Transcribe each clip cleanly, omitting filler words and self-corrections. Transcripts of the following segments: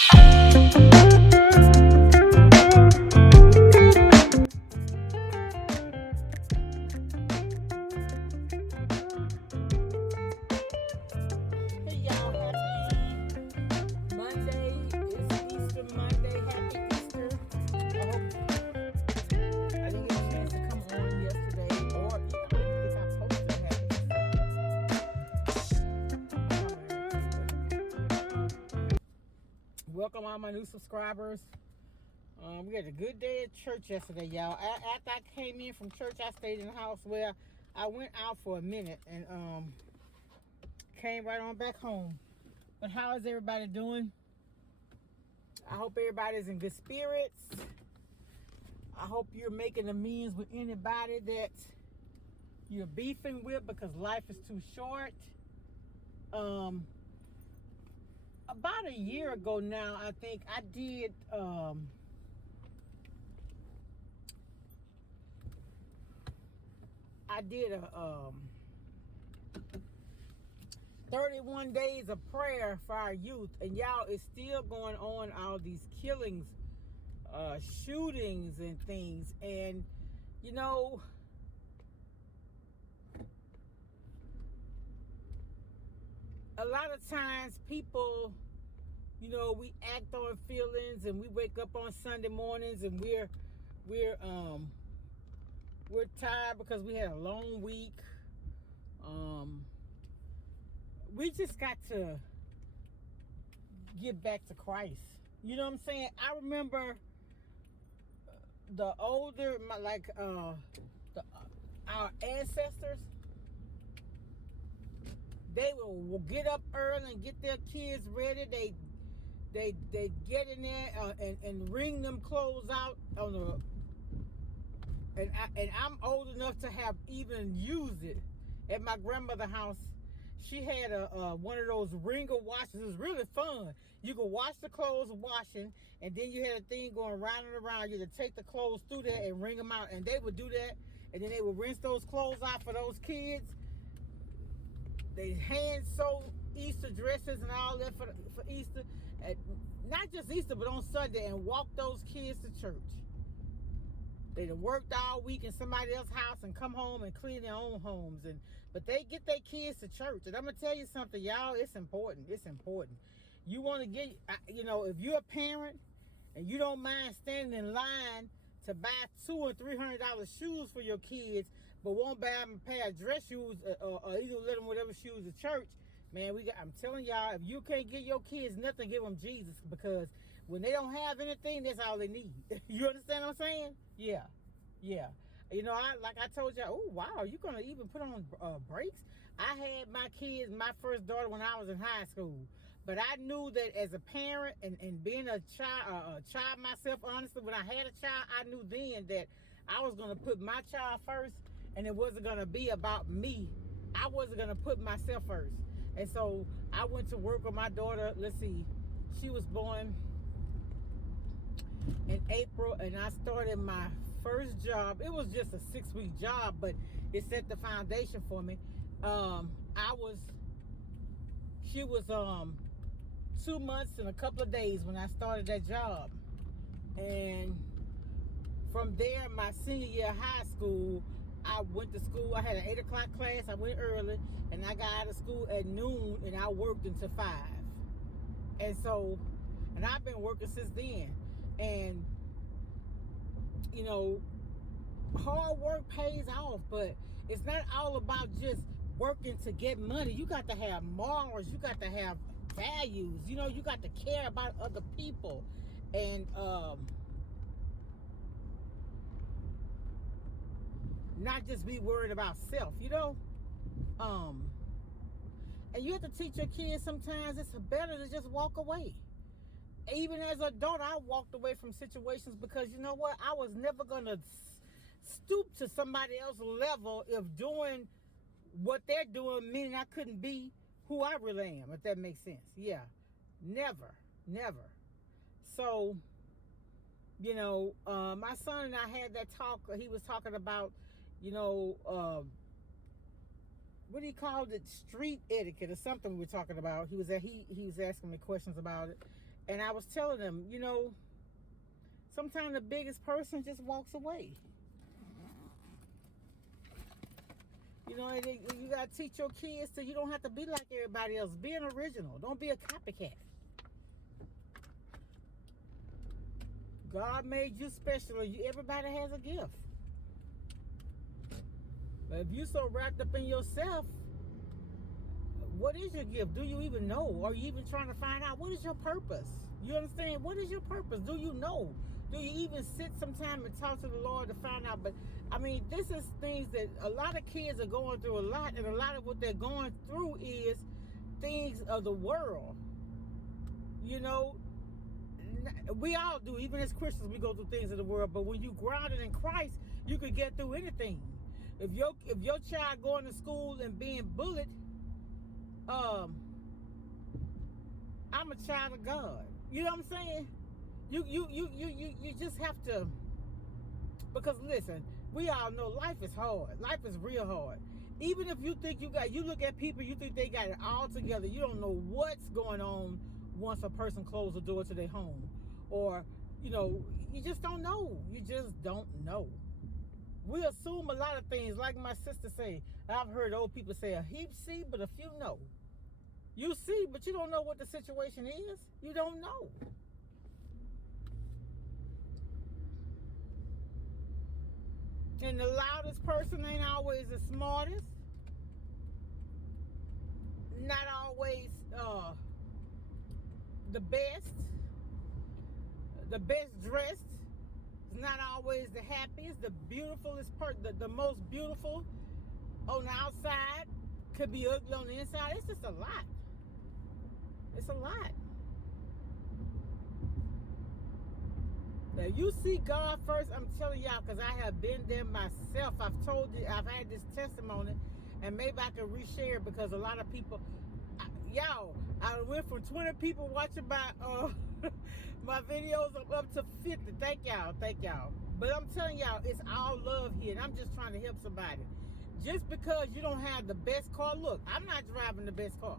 Hey y'all, happy Monday. It's Easter Monday. Happy Easter. I hope I didn't get a chance to come on yesterday, or I don't even think I posted Welcome all my new subscribers. We had a good day at church yesterday, y'all. After I came in from church, I stayed in the house. Well, I went out for a minute and came right on back home. But how is everybody doing? I hope everybody's in good spirits. I hope you're making amends with anybody that you're beefing with, because life is too short. About a year ago now, I think I did a 31 days of prayer for our youth, and y'all, it's still going on, all these killings, shootings and things. And you know, a lot of times people, you know, we act on feelings, and we wake up on Sunday mornings and we're tired because we had a long week. We just got to get back to Christ. You know what I'm saying? I remember the older, our ancestors, they will get up early and get their kids ready. They get in there and wring them clothes out on the. And I'm old enough to have even used it at my grandmother's house. She had a one of those wringer washers. It was really fun. You could wash the clothes washing, and then you had a thing going round and around. You had to take the clothes through there and wring them out. And they would do that, and then they would rinse those clothes out for those kids. They hand sew Easter dresses and all that for Easter. Not just Easter, but on Sunday, and walk those kids to church. They done worked all week in somebody else's house and come home and clean their own homes. But they get their kids to church. And I'm going to tell you something, y'all, it's important. It's important. You want to get, you know, if you're a parent and you don't mind standing in line to buy $200 or $300 shoes for your kids, but won't buy them a pair of dress shoes or either let them whatever shoes to church, man, I'm telling y'all, if you can't give your kids nothing, give them Jesus, because when they don't have anything, that's all they need. You understand what I'm saying? Yeah. You know, like I told you, oh, wow, you're going to even put on brakes? I had my kids, my first daughter, when I was in high school. But I knew that as a parent and being a child myself, honestly, when I had a child, I knew then that I was going to put my child first, and it wasn't going to be about me. I wasn't going to put myself first. And so I went to work with my daughter. Let's see, she was born in April, and I started my first job. It was just a 6-week job, but it set the foundation for me. She was 2 months and a couple of days when I started that job. And from there, my senior year of high school, I went to school. I had an 8 o'clock class. I went early, and I got out of school at noon, and I worked until 5. And I've been working since then. And, you know, hard work pays off, but it's not all about just working to get money. You got to have morals. You got to have values. You know, you got to care about other people. And not just be worried about self, you know. And you have to teach your kids sometimes it's better to just walk away. Even as an adult, I walked away from situations because, you know what, I was never going to stoop to somebody else's level if doing what they're doing, meaning I couldn't be who I really am, if that makes sense. Yeah, never. So, you know, my son and I had that talk. He was talking about, you know, what he called it, street etiquette or something we were talking about. He was asking me questions about it. And I was telling them, you know, sometimes the biggest person just walks away. You know, and you got to teach your kids that you don't have to be like everybody else. Be an original. Don't be a copycat. God made you special. Everybody has a gift. But if you're so wrapped up in yourself, what is your gift? Do you even know? Are you even trying to find out what is your purpose? You understand? What is your purpose? Do you know? Do you even sit sometime and talk to the Lord to find out? But I mean, this is things that a lot of kids are going through a lot, and a lot of what they're going through is things of the world. You know, we all do. Even as Christians, we go through things of the world. But when you grounded in Christ, you could get through anything. If your child going to school and being bullied, I'm a child of God. You know what I'm saying? You just have to, because listen, we all know life is hard. Life is real hard. Even if you think you look at people, you think they got it all together. You don't know what's going on once a person closes the door to their home, or you know, you just don't know. You just don't know. We assume a lot of things, like my sister say. I've heard old people say, a heap see, but a few know. You see, but you don't know what the situation is. You don't know. And the loudest person ain't always the smartest. Not always the best. The best dressed. Is not always the happiest. The beautifulest person, the most beautiful on the outside could be ugly on the inside. It's just a lot. It's a lot. Now, you see God first, I'm telling y'all, because I have been there myself. I've told you, I've had this testimony, and maybe I can reshare, because a lot of people, y'all, I went from 20 people watching my my videos up to 50. Thank y'all. But I'm telling y'all, it's all love here, and I'm just trying to help somebody. Just because you don't have the best car, look, I'm not driving the best car.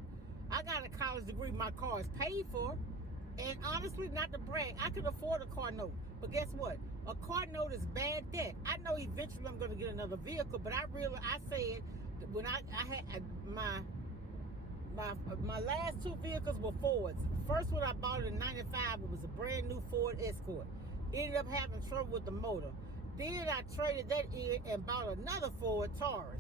I got a college degree, my car is paid for. And honestly, not to brag, I can afford a car note. But guess what? A car note is bad debt. I know eventually I'm going to get another vehicle, but I said when I had my last two vehicles were Fords. First one I bought in '95, it was a brand new Ford Escort. Ended up having trouble with the motor. Then I traded that in and bought another Ford Taurus.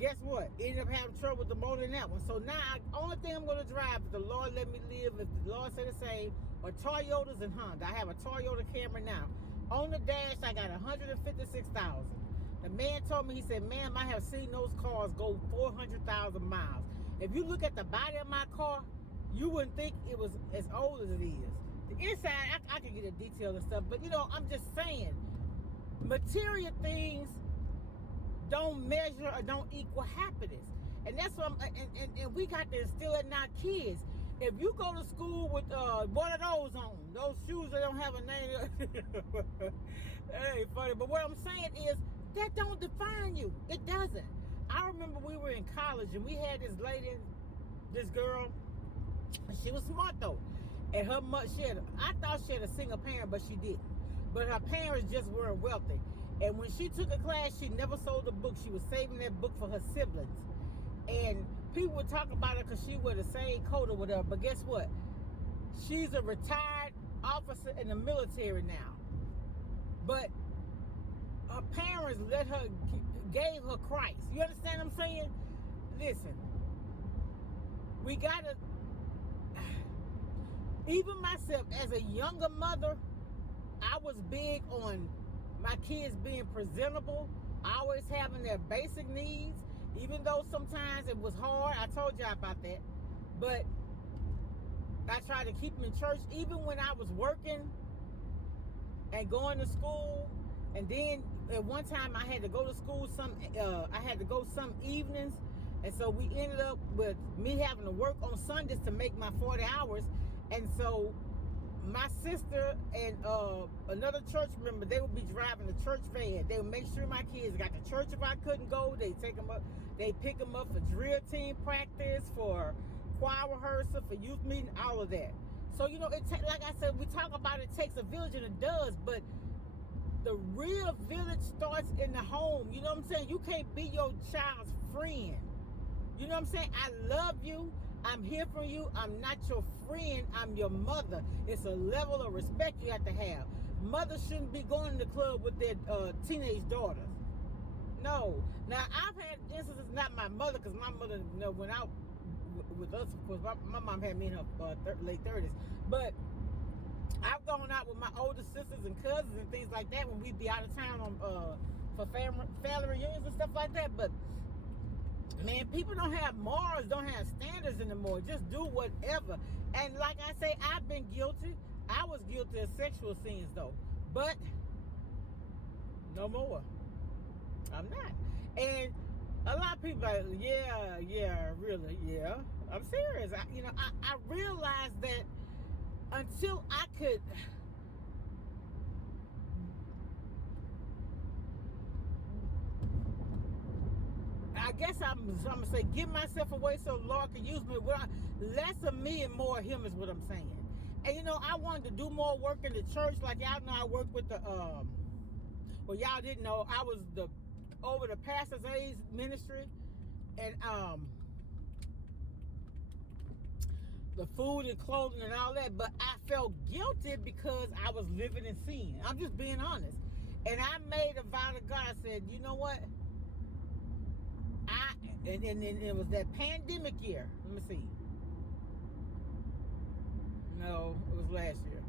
Guess what? Ended up having trouble with the motor in that one. So now, only thing I'm going to drive, if the Lord let me live, if the Lord said the same, are Toyotas and Honda. I have a Toyota Camry now. On the dash, I got 156,000. The man told me, he said, ma'am, I have seen those cars go 400,000 miles. If you look at the body of my car, you wouldn't think it was as old as it is. The inside, I can get a detail and stuff, but you know, I'm just saying, material things don't measure or don't equal happiness. And that's what and we got to instill it in our kids. If you go to school with one of those on, those shoes that don't have a name, that ain't funny. But what I'm saying is, that don't define you. It doesn't. I remember we were in college and we had this lady, this girl, and she was smart though. And her mother, I thought she had a single parent, but she didn't. But her parents just weren't wealthy. And when she took a class, she never sold a book. She was saving that book for her siblings. And people would talk about her because she wore the same coat or whatever. But guess what? She's a retired officer in the military now. But her parents gave her Christ. You understand what I'm saying? Listen, we gotta, even myself as a younger mother, I was big on my kids being presentable, always having their basic needs, even though sometimes it was hard. I told y'all about that. But I tried to keep them in church, even when I was working and going to school. And then at one time I had to go to school some evenings. And so we ended up with me having to work on Sundays to make my 40 hours. And so my sister and another church member, they would be driving the church van. They would make sure my kids got to church if I couldn't go. They take them up. They pick them up for drill team practice, for choir rehearsal, for youth meeting, all of that. So you know, like I takes a village, and it does, but the real village starts in the home. You know what I'm saying? You can't be your child's friend. You know what I'm saying? I love you. I'm here for you. I'm not your friend. I'm your mother. It's a level of respect you have to have. Mothers shouldn't be going to the club with their teenage daughters. No. Now, I've had instances, not my mother, because my mother, you know, went out with us, of course. My mom had me in her late 30s. But I've gone out with my older sisters and cousins and things like that when we'd be out of town on for family reunions and stuff like that. But man, people don't have morals, don't have standards anymore. Just do whatever. And like I say, I've been guilty. I was guilty of sexual sins though, but no more. I'm not. And a lot of people are like, yeah, really, yeah. I'm serious. I realized that until I could I guess I'm gonna say give myself away so Lord can use me. Less of me and more of him is what I'm saying. And I wanted to do more work in the church. Like y'all know, I worked with the well, y'all didn't know, I was over the pastor's aides ministry, and the food and clothing and all that. But I felt guilty because I was living in sin. I'm just being honest. And I made a vow to God. I said, you know what? And it was that pandemic year. Let me see. No, it was last year.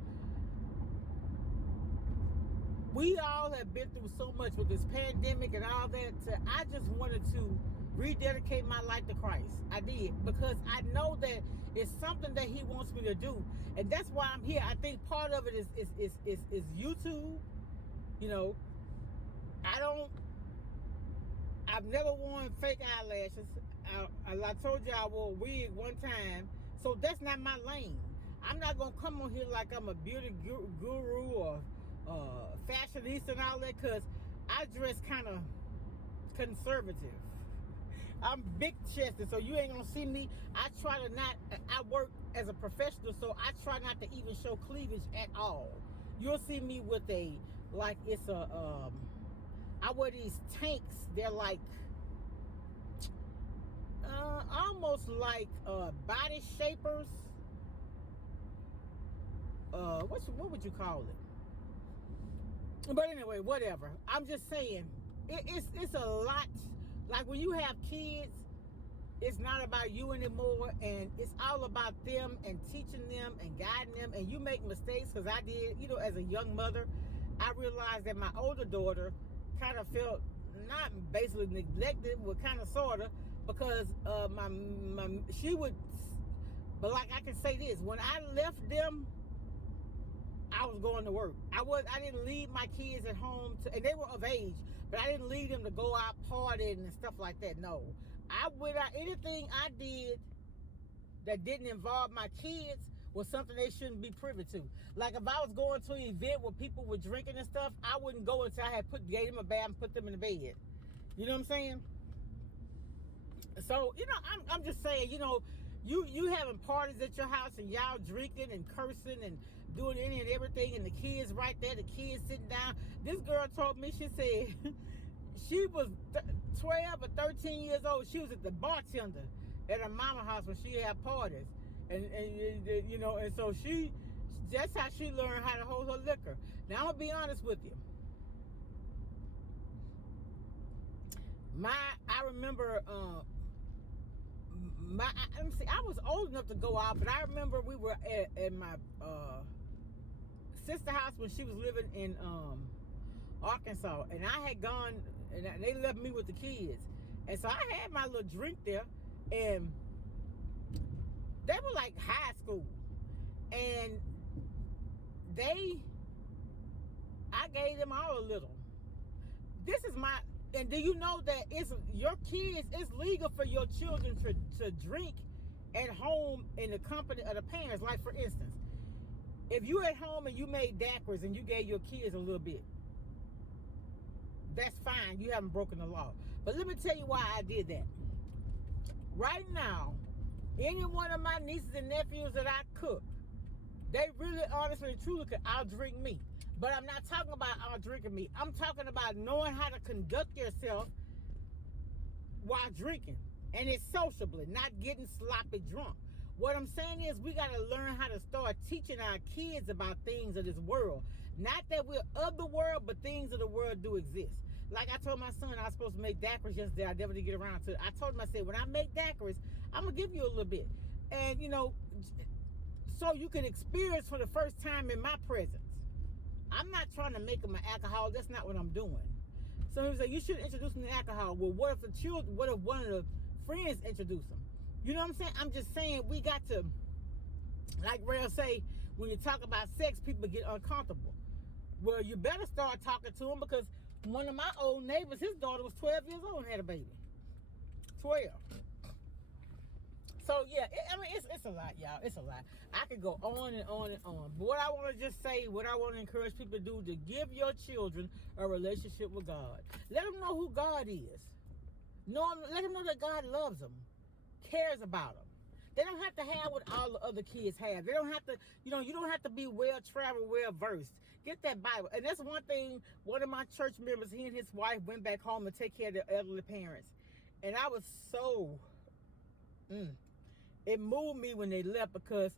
We all have been through so much with this pandemic and all that. I just wanted to rededicate my life to Christ. I did, because I know that it's something that he wants me to do. And that's why I'm here. I think part of it is YouTube. I've never worn fake eyelashes. I told you I wore a wig one time. So that's not my lane. I'm not going to come on here like I'm a beauty guru or fashionista and all that, because I dress kind of conservative. I'm big chested, so you ain't going to see me. I work as a professional, so I try not to even show cleavage at all. You'll see me with I wear these tanks. They're like almost like body shapers. What would you call it? But anyway, whatever. I'm just saying, it's a lot. Like when you have kids, it's not about you anymore, and it's all about them and teaching them and guiding them. And you make mistakes, because I did. As a young mother, I realized that my older daughter kind of felt not basically neglected, but kind of sorta, because she would. But like I can say this, when I left them, I was going to work. I didn't leave my kids at home and they were of age, but I didn't leave them to go out partying and stuff like that. No, I went out. Anything I did that didn't involve my kids was something they shouldn't be privy to. Like if I was going to an event where people were drinking and stuff, I wouldn't go until I had gave them a bath and put them in the bed. You know what I'm saying? So, I'm just saying, you having parties at your house and y'all drinking and cursing and doing any and everything, and the kids right there, the kids sitting down. This girl told me, she said she was 12 or 13 years old. She was at the bartender at her mama's house when she had parties. And so that's how she learned how to hold her liquor. Now, I'm going to be honest with you. I remember, I was old enough to go out, but I remember we were at my sister house when she was living in Arkansas, and I had gone, and they left me with the kids, and so I had my little drink there, and they were like high school, and I gave them all a little. And do you know that it's legal for your children to drink at home in the company of the parents? Like, for instance, if you at home and you made daiquiris and you gave your kids a little bit, that's fine. You haven't broken the law. But let me tell you why I did that. Right now, any one of my nieces and nephews that I cook, They really, honestly, and truly could outdrink me. But I'm not talking about outdrinking me. I'm talking about knowing how to conduct yourself while drinking. And it's sociably, not getting sloppy drunk. What I'm saying is we got to learn how to start teaching our kids about things of this world. Not that we're of the world, but things of the world do exist. Like I told my son, I was supposed to make daiquiris yesterday. I never did get around to it. I told him, I said, when I make daiquiris, I'm going to give you a little bit. And, you know, so you can experience for the first time in my presence. I'm not trying to make him an alcoholic. That's not what I'm doing. So he was like, you should introduce him to alcohol. Well, what if one of the friends introduce him? You know what I'm saying? I'm just saying we got to, like Rail say, when you talk about sex, people get uncomfortable. Well, you better start talking to him, because one of my old neighbors, his daughter was 12 years old and had a baby. 12. So, yeah, it's a lot, y'all. It's a lot. I could go on and on and on. But what I want to just say, what I want to encourage people to do, to give your children a relationship with God. Let them know who God is. Let them know that God loves them, cares about them. They don't have to have what all the other kids have. They don't have to, you don't have to be well-traveled, well-versed. Get that Bible. And that's one thing, one of my church members, he and his wife went back home to take care of their elderly parents. And I was so... it moved me when they left, because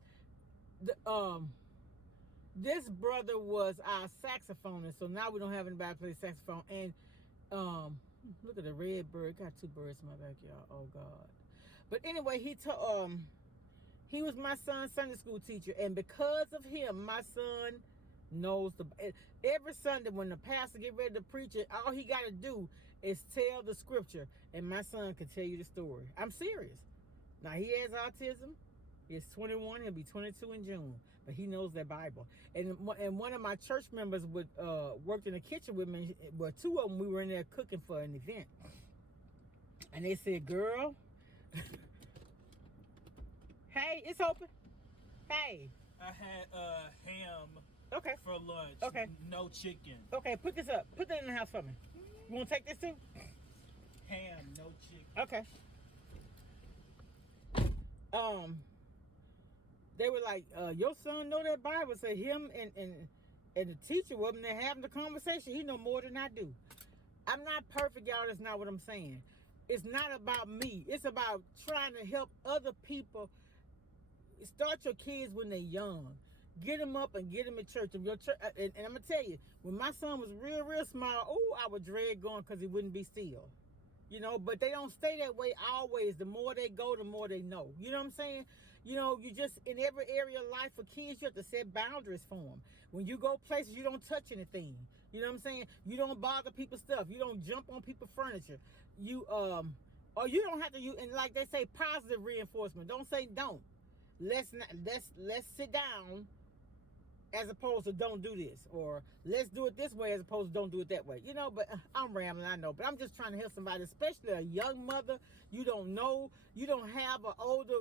this brother was our saxophonist, so now we don't have anybody to play saxophone. And look at the red bird. Got two birds in my backyard. Oh God. But anyway, he was my son's Sunday school teacher, and because of him, my son knows every Sunday when the pastor get ready to preach it, all he got to do is tell the scripture, and my son can tell you the story. I'm serious. Now, he has autism. He's 21. He'll be 22 in June. But he knows that Bible. And one of my church members worked in the kitchen with me. Well, two of them, we were in there cooking for an event. And they said, girl, hey, it's open. Hey. I had ham for lunch. Okay. No chicken. Okay, put this up. Put that in the house for me. You want to take this too? Ham, no chicken. Okay. They were like, your son know that Bible. So him and the teacher with him, they're having the conversation. He know more than I do. I'm not perfect, y'all. That's not what I'm saying. It's not about me. It's about trying to help other people. Start your kids when they're young. Get them up and get them in church. And I'm going to tell you, when my son was real small, I would dread going because he wouldn't be still. You know, but they don't stay that way always. The more they go, the more they know. You know what I'm saying? You know, you just, in every area of life for kids, you have to set boundaries for them. When you go places, you don't touch anything. You know what I'm saying? You don't bother people's stuff. You don't jump on people's furniture. Or you don't have to, and like they say, positive reinforcement. Don't say don't. Let's sit down as opposed to don't do this, or let's do it this way as opposed to don't do it that way. You know, but I'm rambling, I know, but I'm just trying to help somebody, especially a young mother. You don't know, you don't have an older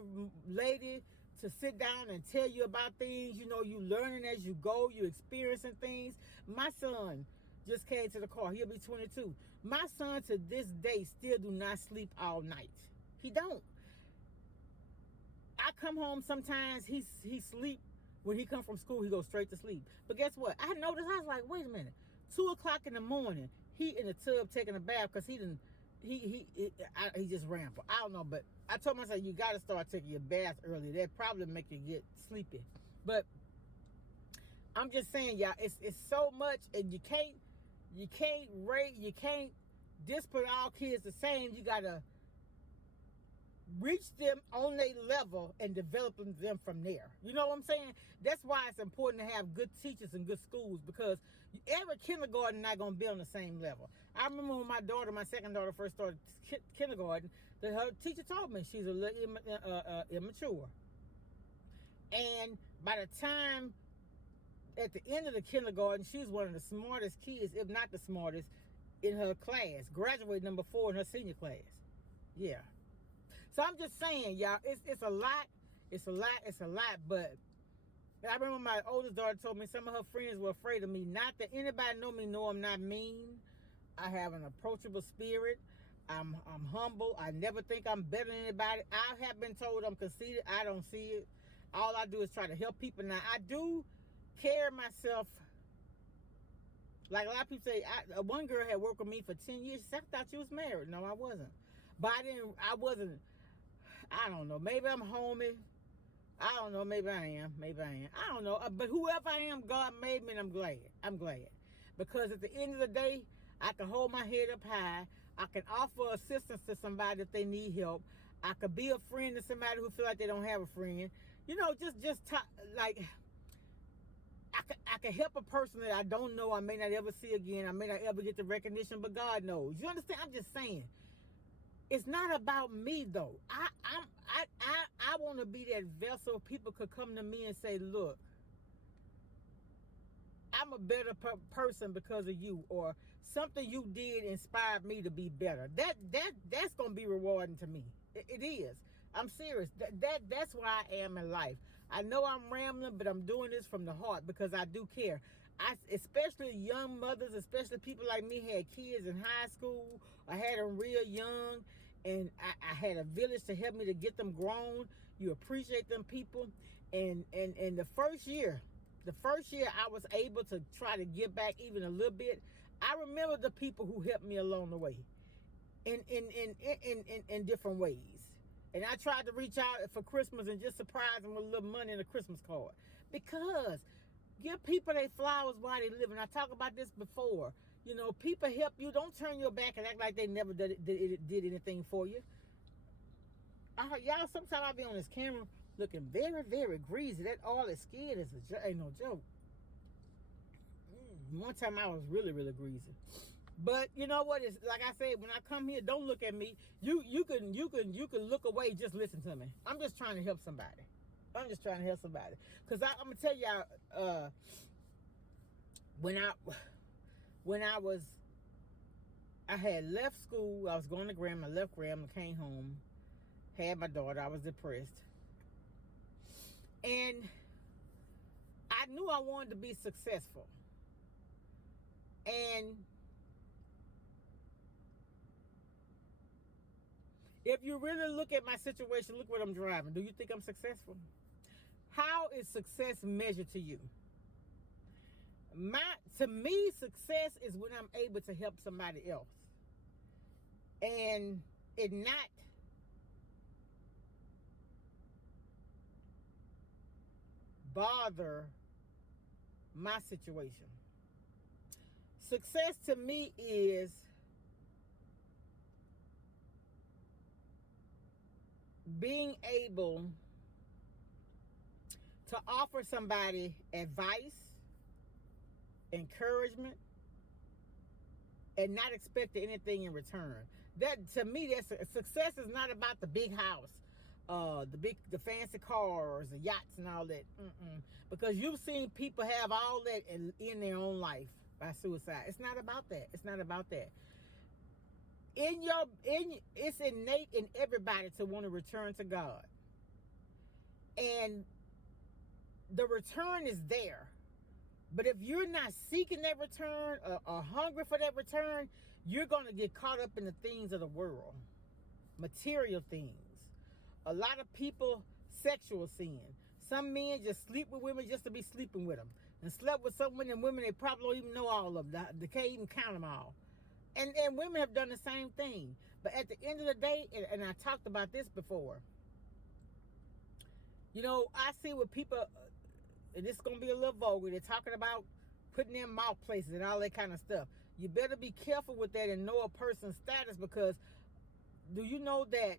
lady to sit down and tell you about things. You know, you learning as you go, you experiencing things. My son just came to the car. He'll be 22. My son to this day still do not sleep all night. He don't. I come home sometimes, he sleep. When he come from school, he goes straight to sleep. But guess what? I noticed, I was like, wait a minute. 2 o'clock in the morning, he in the tub taking a bath because he just rambled. I don't know, but I told myself, you got to start taking your bath early. That probably make you get sleepy. But I'm just saying, y'all, it's so much, and you can't just put all kids the same. You got to reach them on their level and developing them from there. You know what I'm saying? That's why it's important to have good teachers and good schools, because every kindergarten not going to be on the same level. I remember when my second daughter first started kindergarten, that her teacher told me she's a little immature. And by the time at the end of the kindergarten, she was one of the smartest kids, if not the smartest, in her class. Graduated number 4 in her senior class. Yeah. So I'm just saying, y'all, it's a lot, but I remember my oldest daughter told me some of her friends were afraid of me. Not that anybody know I'm not mean. I have an approachable spirit. I'm humble. I never think I'm better than anybody. I have been told I'm conceited. I don't see it. All I do is try to help people. Now, I do carry myself. Like a lot of people say, one girl had worked with me for 10 years. She said, I thought you was married. No, I wasn't. But I wasn't, I don't know. Maybe I'm homey. I don't know. Maybe I am. Maybe I am. I don't know. But whoever I am, God made me, and I'm glad. I'm glad. Because at the end of the day, I can hold my head up high. I can offer assistance to somebody if they need help. I could be a friend to somebody who feel like they don't have a friend. You know, just talk, like, I can help a person that I don't know. I may not ever see again. I may not ever get the recognition, but God knows. You understand? I'm just saying. It's not about me though. I want to be that vessel. People could come to me and say, look, I'm a better person because of you, or something you did inspired me to be better. That's gonna be rewarding to me. It is. I'm serious. That's where I am in life. I know I'm rambling, but I'm doing this from the heart because I do care. Especially young mothers, especially people like me, had kids in high school. I had them real young, and I had a village to help me to get them grown. You appreciate them people, and the first year I was able to try to give back even a little bit. I remember the people who helped me along the way, in different ways. And I tried to reach out for Christmas and just surprise them with a little money and a Christmas card. Because give people their flowers while they live. And I talked about this before. You know, people help you. Don't turn your back and act like they never did anything for you. Y'all, sometimes I'll be on this camera looking very, very greasy. That oil is skin ain't no joke. One time I was really, really greasy. But you know what? It's like I said, when I come here, don't look at me. You can look away. Just listen to me. I'm just trying to help somebody. I'm just trying to help somebody. Cause I'm gonna tell y'all, when I had left school. I was going to grandma. Left grandma. Came home. Had my daughter. I was depressed, and I knew I wanted to be successful. And if you really look at my situation, look what I'm driving. Do you think I'm successful? How is success measured to you? To me, success is when I'm able to help somebody else. And it not bother my situation. Success to me is being able to offer somebody advice, encouragement, and not expect anything in return. That, to me, success is not about the big house, the fancy cars, the yachts, and all that. Because you've seen people have all that in their own life by suicide. It's not about that. It's not about that. It's innate in everybody to want to return to God, and the return is there. But if you're not seeking that return or hungry for that return, you're going to get caught up in the things of the world, material things. A lot of people, sexual sin. Some men just sleep with women just to be sleeping with them, and slept with some women they probably don't even know all of them. They can't even count them all. And women have done the same thing. But at the end of the day, and I talked about this before, you know, I see what people, and it's going to be a little vulgar, they're talking about putting in mouth places and all that kind of stuff. You better be careful with that and know a person's status, because do you know that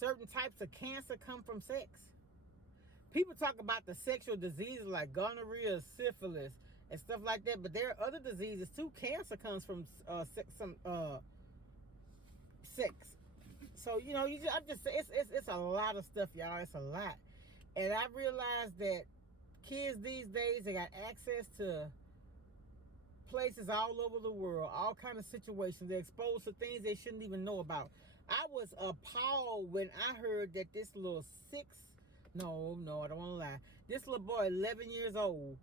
certain types of cancer come from sex? People talk about the sexual diseases like gonorrhea, syphilis, and stuff like that, but there are other diseases too. Cancer comes from sex. So you know, I'm just saying, it's a lot of stuff, y'all. It's a lot, and I realized that kids these days, they got access to places all over the world, all kind of situations. They're exposed to things they shouldn't even know about. I was appalled when I heard that this little I don't want to lie. This little boy, 11 years old,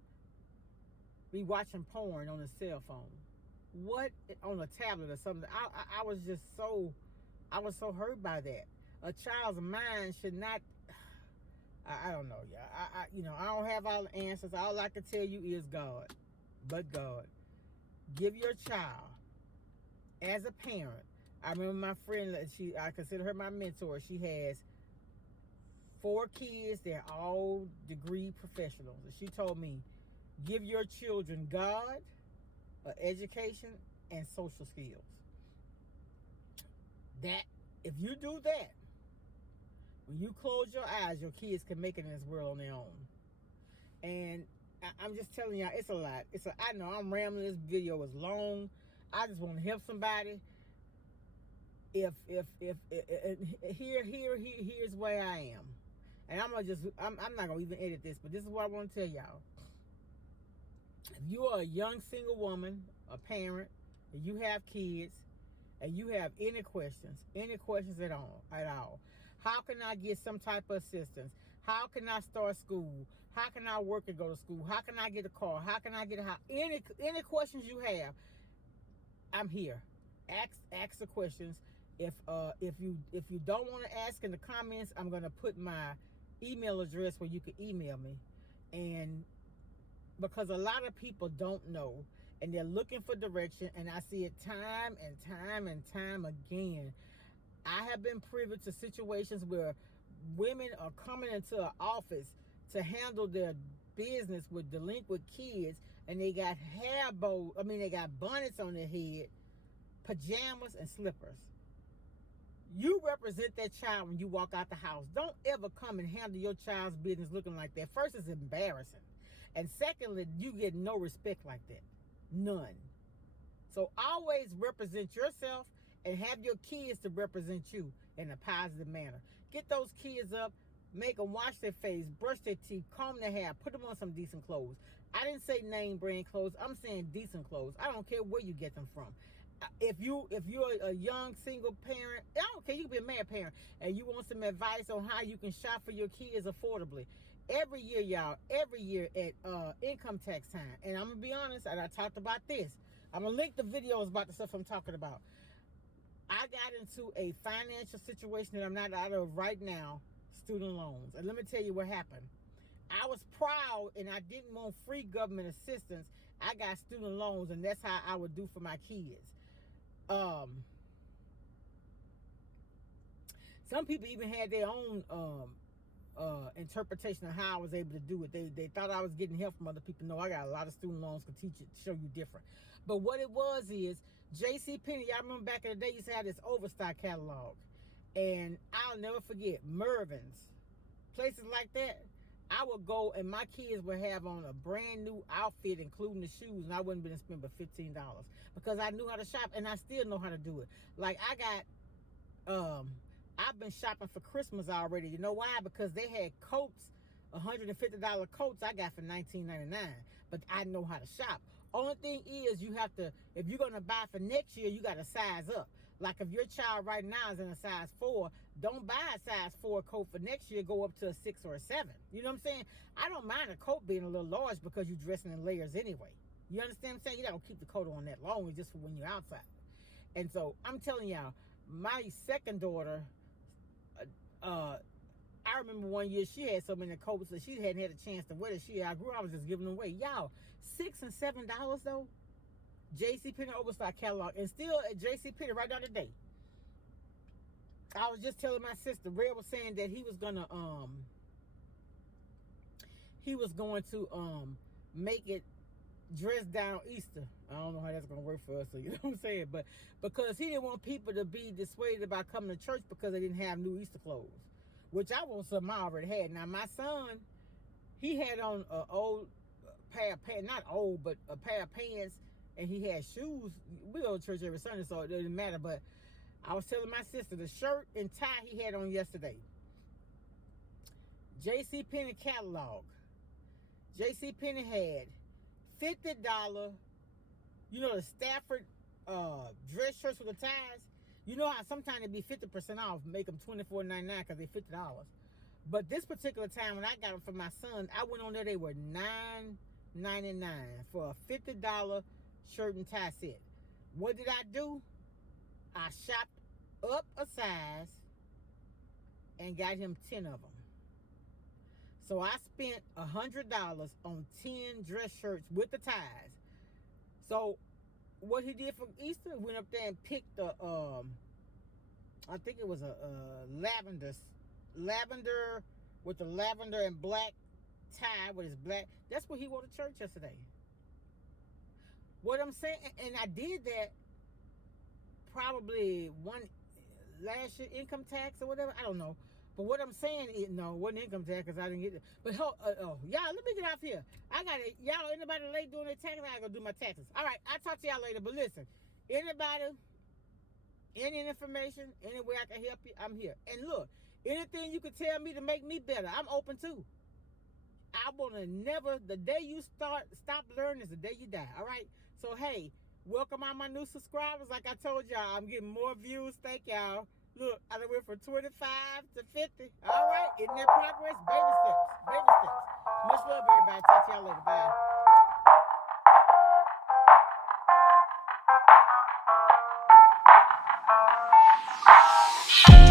be watching porn on his cell phone. What? On a tablet or something. I was just so, I was so hurt by that. A child's mind should not, I don't know, y'all. I don't have all the answers. All I can tell you is God. But God. Give your child, as a parent. I remember my friend, I consider her my mentor. She has 4 kids. They're all degree professionals. And she told me, give your children God, education, and social skills. That, if you do that, when you close your eyes, your kids can make it in this world on their own. And I'm just telling y'all, it's a lot. I know I'm rambling. This video is long. I just want to help somebody. Here's where I am. And I'm not gonna even edit this, but this is what I want to tell y'all. If you are a young single woman, a parent, and you have kids, and you have any questions at all, how can I get some type of assistance? How can I start school? How can I work and go to school? How can I get a car? How can I get a house? Any questions you have, I'm here. Ask the questions. If you don't want to ask in the comments, I'm gonna put my email address where you can email me. And because a lot of people don't know and they're looking for direction, and I see it time and time again. I have been privy to situations where women are coming into an office to handle their business with delinquent kids, and they got they got bonnets on their head, pajamas and slippers. You represent that child when you walk out the house. Don't ever come and handle your child's business looking like that. First, it's embarrassing. And secondly, you get no respect like that. None. So always represent yourself and have your kids to represent you in a positive manner. Get those kids up, make them wash their face, brush their teeth, comb their hair, put them on some decent clothes. I didn't say name brand clothes. I'm saying decent clothes. I don't care where you get them from. If you're a young single parent, I don't care, you can be a married parent, and you want some advice on how you can shop for your kids affordably. Every year, y'all, at income tax time, and I'm gonna be honest, and I talked about this. I'm gonna link the videos about the stuff I'm talking about. I got into a financial situation that I'm not out of right now, student loans. And let me tell you what happened. I was proud and I didn't want free government assistance. I got student loans, and that's how I would do for my kids. Some people even had their own interpretation of how I was able to do it. They thought I was getting help from other people. No, I got a lot of student loans, could teach it, show you different. But what it was is, JCPenney, y'all remember back in the day, used to have this overstock catalog. And I'll never forget, Mervyn's, places like that. I would go and my kids would have on a brand new outfit, including the shoes, and I wouldn't be spending but $15 because I knew how to shop, and I still know how to do it. Like I've been shopping for Christmas already. You know why? Because they had coats, $150 coats I got for $19.99. But I know how to shop. Only thing is, you have to, if you're going to buy for next year, you got to size up. Like if your child right now is in a size 4, don't buy a size 4 coat for next year, go up to a 6 or a 7. You know what I'm saying? I don't mind a coat being a little large because you're dressing in layers anyway. You understand what I'm saying? You don't keep the coat on that long, it's just for when you're outside. And so I'm telling y'all, my second daughter, I remember one year she had so many coats that she hadn't had a chance to wear it. I was just giving them away. Y'all, $6 and $7 though. JCPenney overstock catalog, and still at JCPenney right now today. I was just telling my sister, Red was saying that he was gonna make it dress down Easter. I don't know how that's gonna work for us, so you know what I'm saying, but because he didn't want people to be dissuaded about coming to church because they didn't have new Easter clothes, which I want something I already had. Now my son, he had on an old pair of pants, not old, but a pair of pants, and he had shoes. We go to church every Sunday, so it doesn't matter. But I was telling my sister, the shirt and tie he had on yesterday, JCPenney catalog. JCPenney had $50, you know, the Stafford dress shirts with the ties. You know how sometimes it'd be 50% off, make them $24.99 because they're $50. But this particular time when I got them for my son, I went on there, they were $9.99 for a $50 shirt and tie set. What did I do? I shopped up a size and got him 10 of them. So I spent $100 on 10 dress shirts with the ties. So what he did for Easter, went up there and picked the I think it was a lavender with the lavender and black tie with his black. That's what he wore to church yesterday. What I'm saying, and I did that probably last year income tax or whatever. I don't know. But what I'm saying is, no, it wasn't income tax because I didn't get it. But y'all, let me get off here. I got it. Y'all, anybody late doing their taxes? I gotta go do my taxes. All right, I'll talk to y'all later. But listen, anybody, any information, any way I can help you, I'm here. And look, anything you can tell me to make me better, I'm open too. I want to never, the day you stop learning is the day you die. All right? So, hey, welcome all my new subscribers. Like I told y'all, I'm getting more views. Thank y'all. Look, I done went from 25 to 50. All right? Isn't that progress? Baby steps. Baby steps. Much love, everybody. Talk to y'all later. Bye.